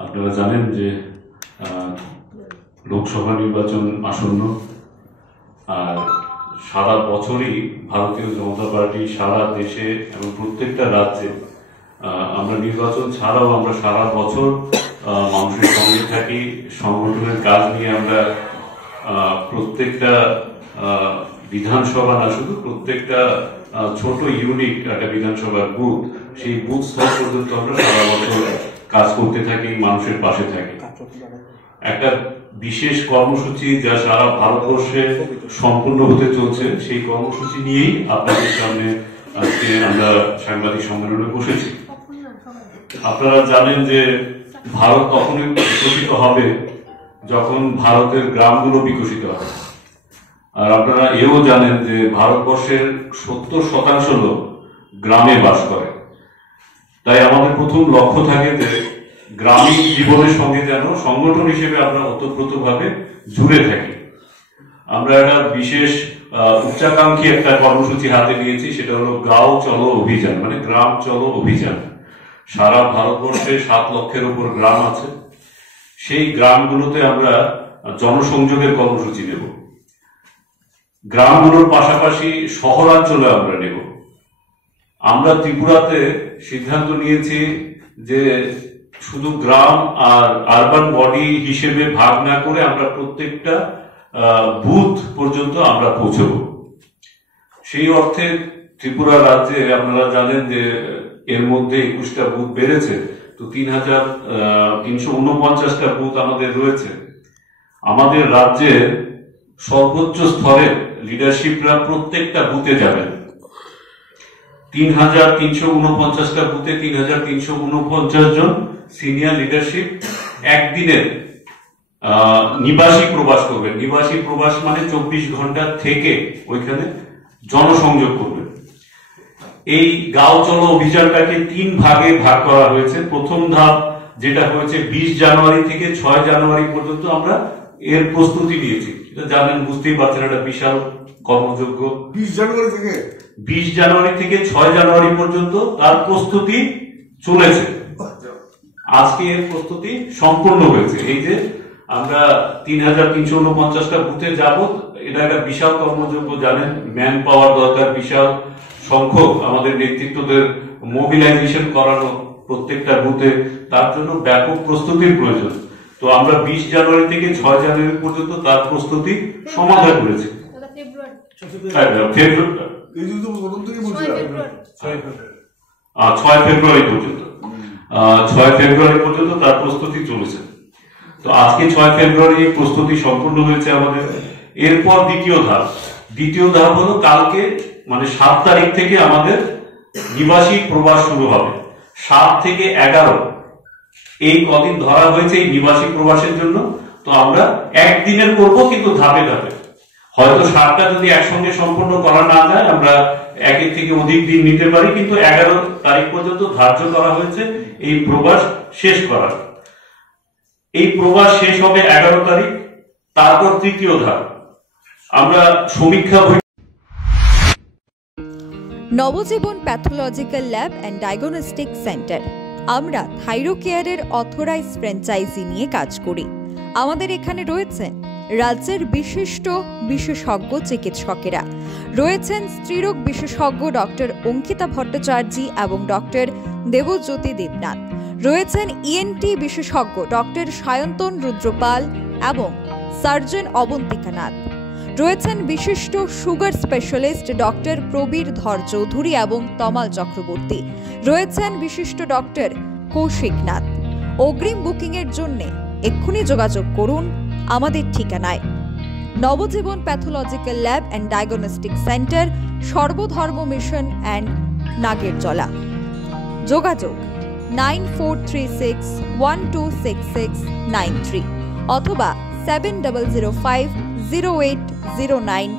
আপনারা জানেন যে লোকসভা নির্বাচন আসন্ন, আর সারা বছরই ভারতীয় জনতা পার্টি সারা দেশে এবং প্রত্যেকটা রাজ্যে আমরা নির্বাচন ছাড়াও আমরা সারা বছর মানুষের সঙ্গে থাকি। সংগঠনের কাজ নিয়ে আমরা প্রত্যেকটা বিধানসভা না শুধু প্রত্যেকটা ছোট ইউনিট একটা বিধানসভার বুথ, সেই বুথ স্তর পর্যন্ত আমরা সারা বছর কাজ করতে থাকি, মানুষের পাশে থাকি। একটা বিশেষ কর্মসূচি যা সারা ভারতবর্ষে সম্পূর্ণ হতে চলছে, সেই কর্মসূচি নিয়েই আপনাদের সামনে আজকে আমরা সাংবাদিক সম্মেলনে বসেছি। আপনারা জানেন যে ভারত তখনই বিকশিত হবে যখন ভারতের গ্রামগুলো বিকশিত হবে। আর আপনারা এও জানেন যে ভারতবর্ষের 70% লোক গ্রামে বাস করে। তাই আমাদের প্রথম লক্ষ্য থাকে যে গ্রামীণ জীবনের সঙ্গে যেন সংগঠন হিসেবে আমরা ওতপ্রোতভাবে জুড়ে থাকি। আমরা একটা বিশেষ উচ্চাকাঙ্ক্ষী একটা কর্মসূচি হাতে নিয়েছি, সেটা হলো গাঁও চলো অভিযান, মানে গ্রাম চলো অভিযান। সারা ভারতবর্ষে 7 লক্ষের উপর গ্রাম আছে। সেই গ্রামগুলোতে আমরা জনসংযোগের কর্মসূচি নেব। গ্রামগুলোর পাশাপাশি শহরাঞ্চলে আমরা নেব। আমরা ত্রিপুরাতে সিদ্ধান্ত নিয়েছি যে শুধু গ্রাম আর আরবান বডি হিসেবে ভাগ না করে আমরা প্রত্যেকটা বুথ পর্যন্ত আমরা পৌঁছব। সেই অর্থে ত্রিপুরা রাজ্যে আপনারা জানেন যে এর মধ্যে 21টা বুথ বেড়েছে, তো 3349টা বুথ আমাদের রয়েছে। আমাদের রাজ্যের সর্বোচ্চ স্তরের লিডারশিপরা প্রত্যেকটা বুথে যাবেন। 3349টা বুথে 3349 জন সিনিয়র লিডারশিপ একদিনের নিবাসী প্রবাস করবেন। নিবাসী প্রবাস মানে 24 ঘন্টা থেকে ওইখানে জনসংযোগ করবেন। এই গাঁও চলো অভিযানটাকে 3 ভাগে ভাগ করা হয়েছে। প্রথম ধাপ যেটা হয়েছে 20 জানুয়ারি থেকে 6 জানুয়ারি পর্যন্ত আমরা এর প্রস্তুতি নিয়েছি। এটা জানেন, বুঝতেই পারছেন, একটা বিশাল কর্মযজ্ঞ। 20 জানুয়ারি থেকে 6 জানুয়ারি পর্যন্ত তার প্রস্তুতি চলেছে। আজকে এর প্রস্তুতি সম্পূর্ণ হয়েছে। এই যে আমরা 3349টা বুথে যাব, এটা একটা বিশাল কর্মযজ্ঞ। জানেন, ম্যান পাওয়ার দরকার, বিশাল সংখ্যক আমাদের নেতৃত্বদের মোবিলাইজেশন করানো প্রত্যেকটা বুথে, তার জন্য ব্যাপক প্রস্তুতির প্রয়োজন। তো আমরা 20 জানুয়ারি থেকে 6 জানুয়ারি পর্যন্ত তার প্রস্তুতি সমাধান করেছি। 6 ফেব্রুয়ারি পর্যন্ত তার প্রস্তুতি চলেছে। তো আজকে 6 ফেব্রুয়ারি প্রস্তুতি সম্পূর্ণ হয়েছে আমাদের। এরপর দ্বিতীয় ধাপ হলো কালকে, মানে 7 তারিখ থেকে আমাদের নিবাসী প্রবাস শুরু হবে। 7 থেকে 11 এই কদিন ধরা হয়েছে এই নিবাসী প্রবাসের জন্য। তো আমরা একদিনের করব, কিন্তু ধাপে ধাপে। হয়তো 7টা যদি একসঙ্গে সম্পূর্ণ করা না যায়, আমরা 1 থেকে অধিক দিন নিতে পারি, কিন্তু 11 তারিখ পর্যন্ত ধার্য করা হয়েছে এই প্রবাস শেষ করার। এই প্রবাস শেষ হবে 11 তারিখ। তারপর তৃতীয় ধাপ আমরা সমীক্ষা। Nabajiban pathological lab and diagnostic centre. আমরা থাইরোকেয়ারের অথরাইজ ফ্র্যাঞ্চাইজি নিয়ে কাজ করি। আমাদের এখানে রয়েছেন রাজ্যের বিশিষ্ট বিশেষজ্ঞ চিকিৎসকেরা, রয়েছেন স্ত্রীরোগ বিশেষজ্ঞ ডক্টর অঙ্কিতা ভট্টাচার্য এবং ডক্টর দেবজ্যোতি দেবনাথ, রয়েছেন ইএনটি বিশেষজ্ঞ ডক্টর সায়ন্তন রুদ্রপাল এবং সার্জন অবন্তিকা নাথ, রয়েছেন বিশিষ্ট সুগার স্পেশালিস্ট ডক্টর প্রবীর ধর চৌধুরী এবং তমাল চক্রবর্তী, রয়েছেন বিশিষ্ট ডক্টর কৌশিক নাথ। অগ্রিম বুকিং এর জন্য এক্ষুনি যোগাযোগ করুন আমাদের ঠিকানায়। Nabajiban pathological lab and diagnostic centre, Sarbadharma mission and Nagerjala. যোগাযোগ 9436126693 অথবা 70050809